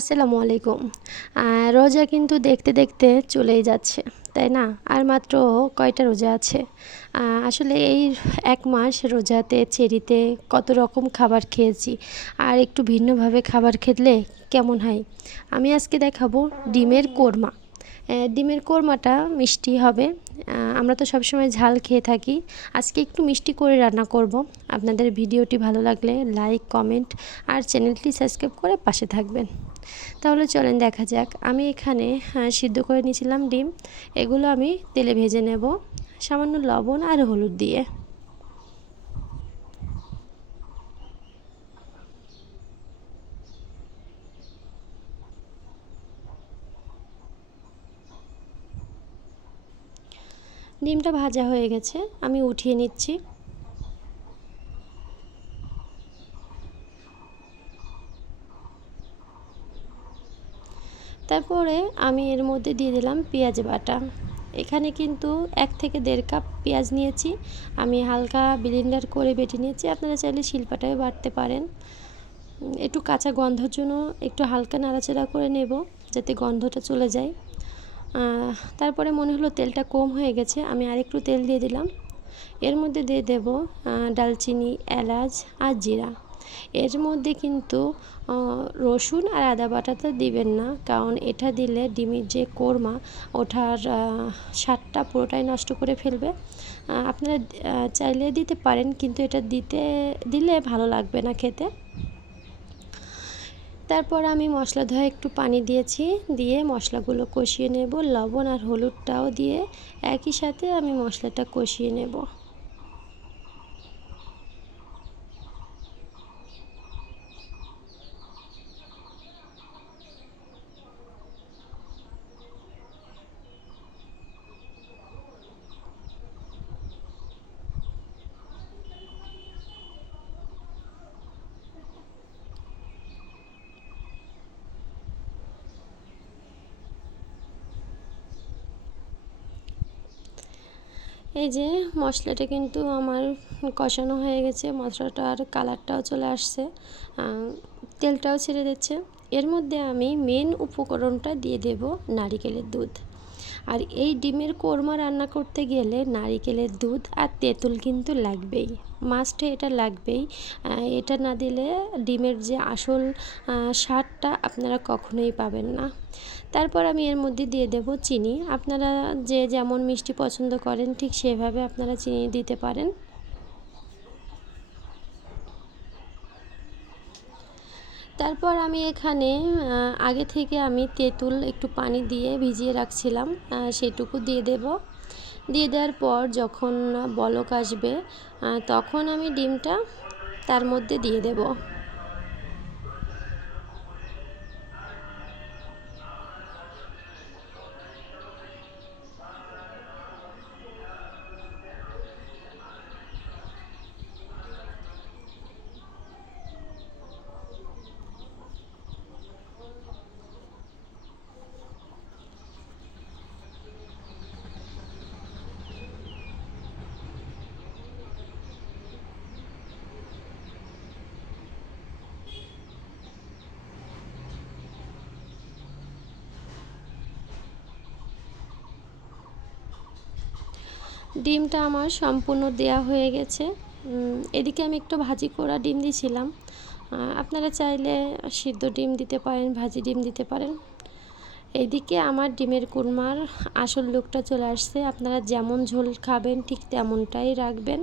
আসসালামু আলাইকুম। রোজা কিন্তু দেখতে দেখতে চলেই যাচ্ছে, তাই না? আর মাত্র কয়টা রোজা আছে? আসলে এই ১ মাস রোজাতে চেরিতে কত রকম খাবার খেয়েছি, আর একটু ভিন্নভাবে খাবার খেলে কেমন হয়? আমি আজকে দেখাবো ডিমের কোরমা। ডিমের কোরমাটা মিষ্টি হবে। আমরা তো সবসময় ঝাল খেয়ে থাকি, আজকে একটু মিষ্টি করে রান্না করব। আপনাদের ভিডিওটি ভালো লাগলে লাইক, কমেন্ট আর চ্যানেলটি সাবস্ক্রাইব করে পাশে থাকবেন। তাহলে চলেন দেখা যাক। আমি এখানে সিদ্ধ করে নিয়েছিলাম ডিম, এগুলো আমি তেলে ভেজে নেব সামান্য লবণ আর হলুদ দিয়ে। ডিমটা ভাজা হয়ে গেছে, আমি উঠিয়ে নিচ্ছি। তারপরে আমি এর মধ্যে দিয়ে দিলাম পেঁয়াজ বাটা। এখানে কিন্তু 1 থেকে 1.5 কাপ পেঁয়াজ নিয়েছি, আমি হালকা ব্লেন্ডার করে বেটে নিয়েছি। আপনারা চাইলে শিলপাটায় বাটতে পারেন। একটু কাঁচা গন্ধর জন্য একটু হালকা নাড়াচাড়া করে নেব, যাতে গন্ধটা চলে যায়। তারপরে মনে হলো তেলটা কম হয়ে গেছে, আমি আরেকটু তেল দিয়ে দিলাম। এর মধ্যে দিয়ে দেব দারচিনি, এলাচ আর জিরা। এর মধ্যে কিন্তু রসুন আর আদা বাটাটা দিবেন না, কারণ এটা দিলে ডিমের যে কোরমা ওঠার স্বাদটা পুরোটাই নষ্ট করে ফেলবে। আপনারা চাইলে দিতে পারেন, কিন্তু এটা দিলে ভালো লাগবে না খেতে। তারপর আমি মশলা ধোয়া একটু পানি দিয়েছি, দিয়ে মশলাগুলো কষিয়ে নেব। লবণ আর হলুদটাও দিয়ে একই সাথে আমি মশলাটা কষিয়ে নেব। এই যে মশলাটা কিন্তু আমার কষানো হয়ে গেছে, মশলাটার কালারটাও চলে আসছে, তেলটাও ছেড়ে দিচ্ছে। এর মধ্যে আমি মেন উপকরণটা দিয়ে দেব নারিকেলের দুধ। আর এই ডিমের কোরমা রান্না করতে গেলে নারিকেলের দুধ আর তেঁতুল কিন্তু লাগবেই, মাস্টে এটা লাগবেই। এটা না দিলে ডিমের যে আসল স্বাদটা আপনারা কখনোই পাবেন না। তারপর আমি এর মধ্যে দিয়ে দেব চিনি। আপনারা যে যেমন মিষ্টি পছন্দ করেন ঠিক সেভাবে আপনারা চিনি দিতে পারেন। তারপর আমি এখানে আগে থেকে আমি তেঁতুল একটু পানি দিয়ে ভিজিয়ে রাখছিলাম, সেটুকু দিয়ে দেব। দিয়ে দেওয়ার পর যখন বলক আসবে তখন আমি ডিমটা তার মধ্যে দিয়ে দেব। ডিমটা আমার সম্পূর্ণ দেয়া হয়ে গেছে। এদিকে আমি একটু ভাজি করা ডিম দিয়েছিলাম, আপনারা চাইলে সিদ্ধ ডিম দিতে পারেন, ভাজি ডিম দিতে পারেন। এদিকে আমার ডিমের কোরমার আসল লুকটা চলে আসছে, আপনারা যেমন ঝোল খাবেন ঠিক তেমনটাই রাখবেন।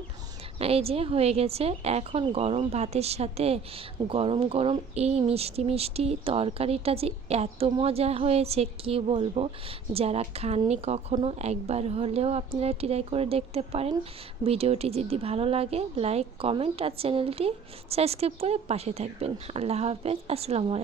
এই যে হয়ে গেছে। এখন গরম ভাতের সাথে গরম গরম এই মিষ্টি মিষ্টি তরকারিটা যে এত মজা হয়েছে কি বলবো। যারা খাননি কখনো একবার হলেও আপনারা ট্রাই করে দেখতে পারেন। ভিডিওটি যদি ভালো লাগে লাইক, কমেন্ট আর চ্যানেলটি সাবস্ক্রাইব করে পাশে থাকবেন। আল্লাহ হাফেজ, আসসালামু আলাইকুম।